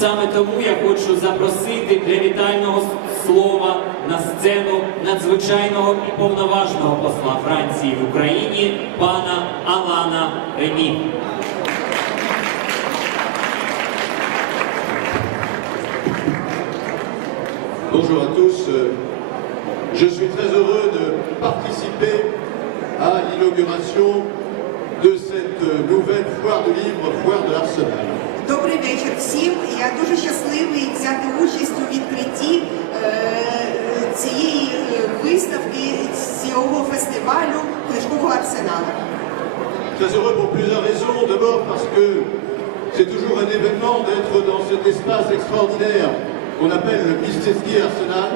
Саме тому я хочу запросити для вітального слова на сцену надзвичайного і повноважного посла Франції в Україні пана Алана Ремі. Bonjour à tous. Je suis très heureux de participer à l'inauguration de cette nouvelle foire de livres, foire de l'Arsenal. Добрий вечір всім. Я дуже щасливий взяти участь у відкритті е, цієї е, виставки, цього фестивалю книжкового арсеналу. Très heureux pour plusieurs raisons. D'abord parce que c'est toujours un événement d'être dans cet espace extraordinaire qu'on appelle le Mistecki Arsenal.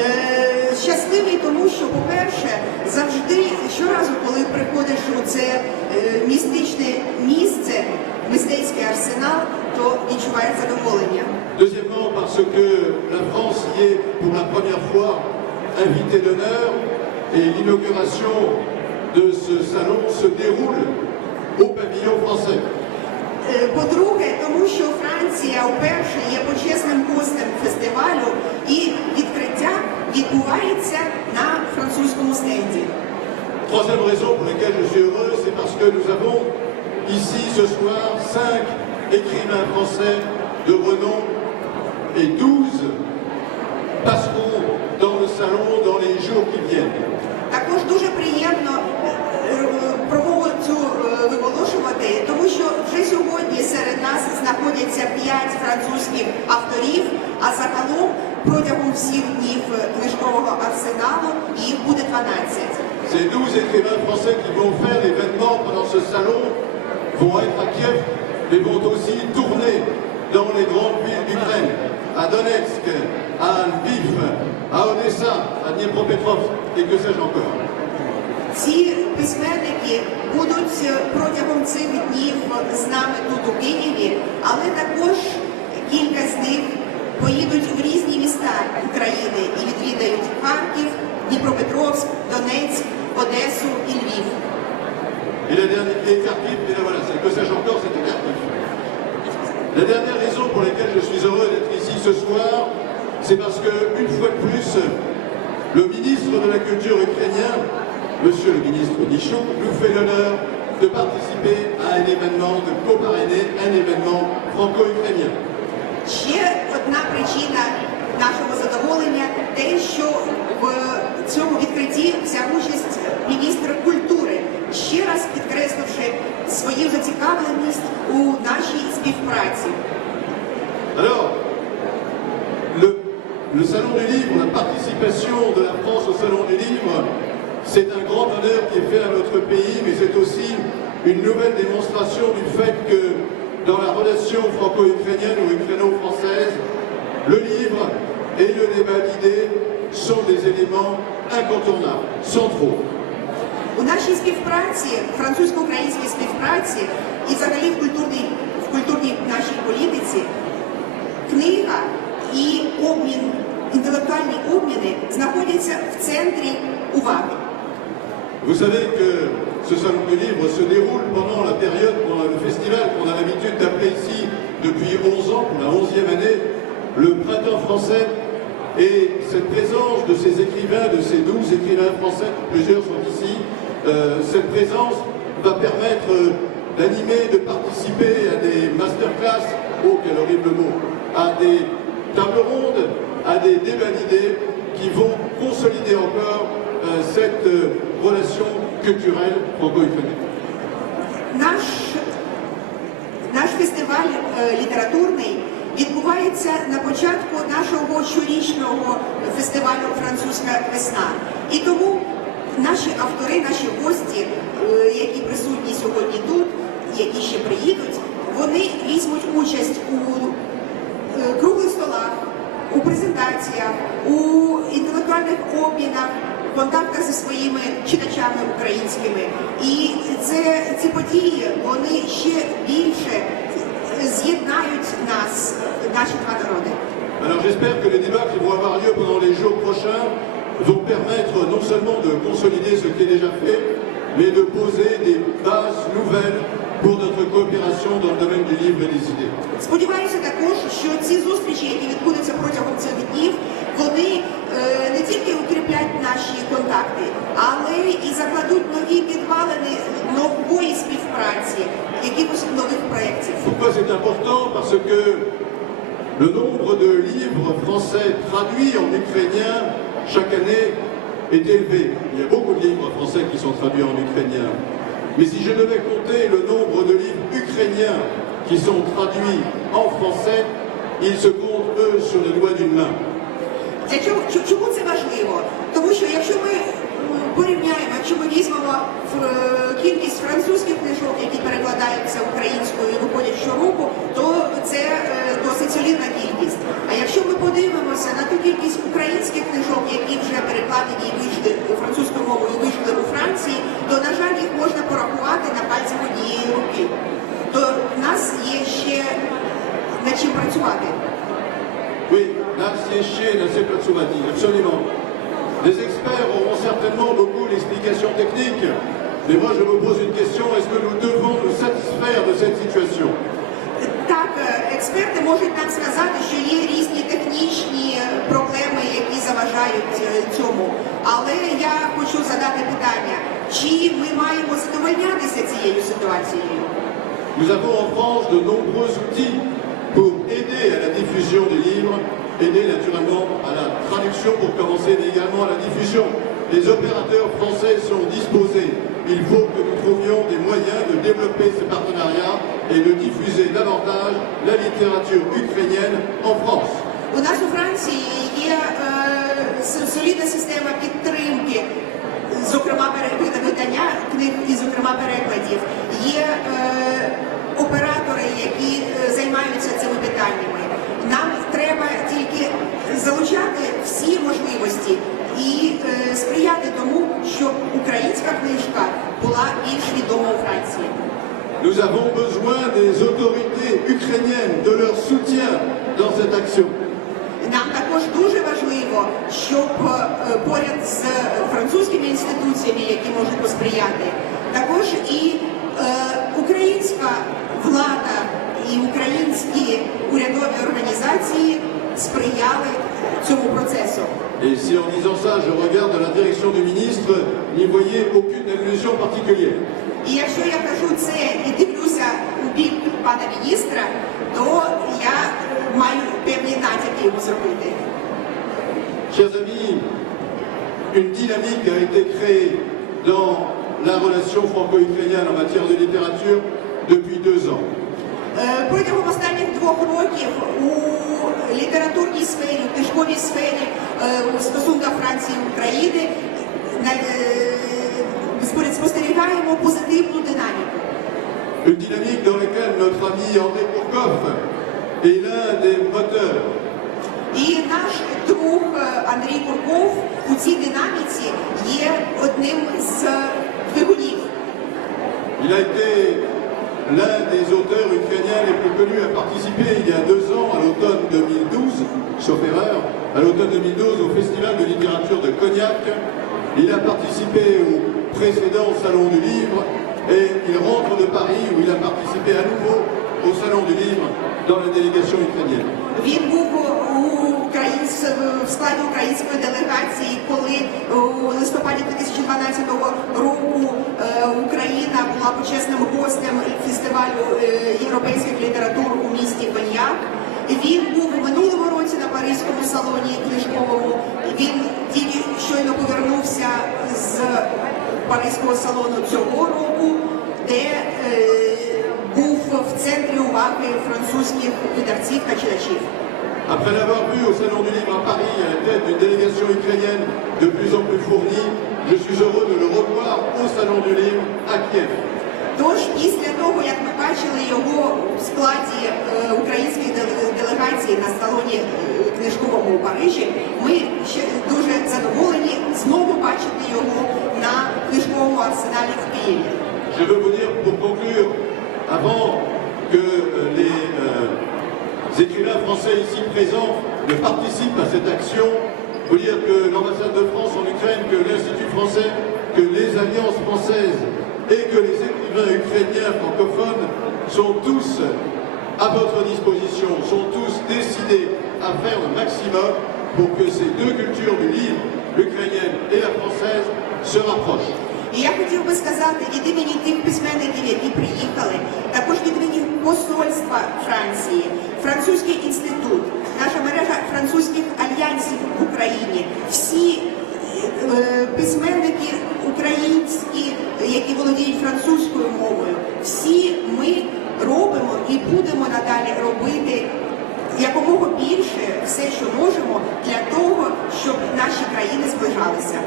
Е, щасливий тому, що, по-перше, завжди щоразу, коли приходиш у це містичне que la France y est pour la première fois invitée d'honneur et l'inauguration de ce salon se déroule au pavillon français. Е, По-друге, тому що Франція вперше є почесним гостем фестивалю і відкриття відбувається на французькому стенді. Troisième raison pour laquelle je suis heureux, c'est parce que nous avons ici ce soir cinq écrivains français de renom et douze passeront dans le salon dans les jours qui viennent. Також дуже приємно е, е, промову цю е, виголошувати, тому що вже сьогодні серед нас знаходяться п'ять французьких авторів, а загалом протягом всіх днів книжкового арсеналу їх буде 12. Ces douze écrivains français qui vont faire l'événement pendant ce salon vont être à Kiev, mais vont aussi tourner dans les grandes villes d'Ukraine, à Donetsk, à Lviv, à Odessa, à Dniepropetrovsk et que sais-je encore. Ці письменники будуть е, протягом цих днів з нами тут у Києві, але також кілька з них поїдуть в різні міста України і відвідають Харків, Дніпропетровськ, ce soir, c'est parce que, une fois de plus, le ministre de la Culture ukrainien, monsieur le ministre Nichon, nous fait l'honneur de participer à un événement, de co-parrainer un événement franco-ukrainien. Ще одна причина нашого задоволення те, що в цьому відкритті взяв участь міністр культури, ще раз підкресливши свою зацікавленість у нашій співпраці. Alors, le, le Salon du Livre, la participation de la France au Salon du Livre, c'est un grand honneur qui est fait à notre pays, mais c'est aussi une nouvelle démonstration du fait que dans la relation franco-ukrainienne ou ukraino-française, le livre et le débat d'idées sont des éléments incontournables, centraux. У нашій співпраці, французько-українській співпраці і взагалі в культурній, в культурній нашій політиці книга і обмін, інтелектуальні обміни знаходяться в центрі уваги. Vous savez que ce salon du livre se déroule pendant la période, pendant le festival qu'on a l'habitude d'appeler ici depuis 11 ans, pour la 11e année, le printemps français. Et cette présence de ces écrivains, de ces 12 écrivains français, plusieurs sont ici, euh, cette présence va permettre euh, d'animer, de participer à des masterclass, oh quel horrible mot, à des tables rondes, à des débats d'idées qui vont consolider encore euh, cette euh, relation culturelle franco-ukrainienne. Наш, наш фестиваль е, літературний відбувається на початку нашого щорічного фестивалю Французька весна. І тому наші автори, наші гості, е, які присутні сьогодні тут, які ще приїдуть, вони візьмуть участь у е, круглих столах, у презентаціях, у інтелектуальних обмінах, контактах зі своїми читачами українськими. І це, ці події вони ще більше з'єднають нас, наші два народи. Alors j'espère que les débats qui vont avoir lieu pendant les jours prochains vont permettre non seulement de consolider ce qui est déjà fait, mais de poser des bases nouvelles pour notre coopération dans le domaine du livre et des idées. Сподіваюся також, що ці зустрічі, які відбудуться протягом цих контакти, але і закладуть нові підвалини нової співпраці, якихось нових проєктів. Pourquoi c'est important Parce que le nombre de livres français traduits en ukrainien chaque année est élevé. Il y a beaucoup de livres français qui sont traduits en ukrainien. Mais si je devais compter le nombre de livres ukrainiens qui sont traduits en français, ils se comptent, eux, sur les doigts d'une main. Для чого чому це важливо? Тому що якщо ми порівняємо, якщо ми візьмемо е, кількість французьких книжок, які перекладаються українською і виходять щороку, то це е, досить солідна кількість. А якщо ми подивимося на ту кількість українських книжок, які вже перекладені і вийшли французькою мовою, Nassé-Platsovati, absolument. Les experts auront certainement beaucoup d'explications techniques, mais moi je me pose une question, est-ce que nous devons nous satisfaire de cette situation Так, е, експерти можуть нам сказати, що є різні технічні е, проблеми, які заважають е, цьому. Але я хочу задати питання, чи ми маємо задовольнятися цією ситуацією? Nous avons en France de nombreux outils pour aider à la diffusion des livres, aider naturellement à la traduction pour commencer, mais également à la diffusion. Les opérateurs français sont disposés. Il faut que nous trouvions des moyens de développer ces partenariats et de diffuser davantage la littérature ukrainienne en France. У нас у Франції є е, с- солідна система підтримки, зокрема пере- видання книг і зокрема перекладів. Є залучати всі можливості і е, сприяти тому, щоб українська книжка була більш відома у Франції. Nous avons besoin des autorités ukrainiennes, de leur soutien dans cette action. Нам також дуже важливо, щоб е, поряд з французькими інституціями, які можуть посприяти, також і е, українська влада і українські урядові організації сприяли цьому процесу. Et si en disant ça, je regarde la direction du ministre, n'y voyez aucune allusion particulière. І якщо я кажу це і дивлюся у бік пана міністра, то я маю певні натяки йому зробити. Chers amis, une dynamique a été créée dans la relation franco-ukrainienne en matière de littérature depuis deux ans. Е, Протягом останніх двох років у літературній сфері, у книжковій сфері е, у стосунках Франції і України е, спостерігаємо позитивну динаміку. Une dynamique dans laquelle notre ami André Kourkov est l'un des moteurs. І наш друг е, Андрій Курков у цій динаміці є одним з двигунів. Il a été l'un des auteurs ukrainiens les plus connus à participer il y a deux ans, à l'automne 2012, sauf erreur, à l'automne 2012 au Festival de littérature de Cognac. Il a participé au précédent Salon du Livre et il rentre de Paris où il a participé à nouveau au Salon du Livre dans la délégation ukrainienne. Він був у українсь... в складі української делегації, коли у листопаді 2012 року е, Україна була почесним гостем фестивалю е, європейських літератур у місті Коньяк. Він був у минулому році на Паризькому салоні книжковому. Він тільки щойно повернувся з Паризького салону цього року, де е, був в центрі уваги французьких видавців та читачів. Après l'avoir vu au Salon du Livre à Paris à la tête d'une délégation ukrainienne de plus en plus fournie, je suis heureux de le revoir au Salon du Livre à Kiev. Тож, після того, як ми бачили його у складі е, українських деле- делегацій на салоні е, книжковому у Парижі, ми ще дуже задоволені знову бачити його на книжковому арсеналі в Києві. Je veux vous dire pour conclure, avant que les, euh, les euh, écrivains français ici présents ne participent à cette action, vous dire que l'ambassade de France en Ukraine, que l'Institut français, que les alliances françaises et que les écrivains ukrainiens francophones sont tous à votre disposition, sont tous décidés à faire le maximum pour que ces deux cultures du livre, l'ukrainienne et la française, se rapprochent. І я хотів би сказати від імені тих письменників, які приїхали, також від імені посольства Франції, французький інститут, наша мережа французьких альянсів в Україні, всі е, письменники українські, Які володіють французькою мовою, всі ми робимо і будемо надалі робити якомога більше все, що можемо, для того, щоб наші країни зближалися.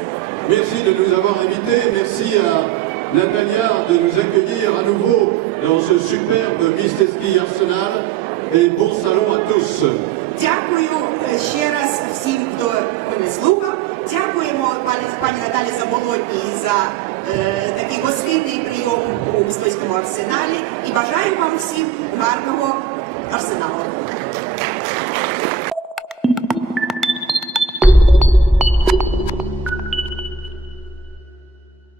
Merci de nous avoir invités, merci à Natalia de nous accueillir à nouveau dans ce superbe Mysteski Arsenal et bon salon à tous. Дякую е, ще раз всім, хто мене слухав. Дякуємо пані, Наталі Заболотній за такий гостинний прийом у мистецькому арсеналі і бажаю вам всім гарного арсеналу.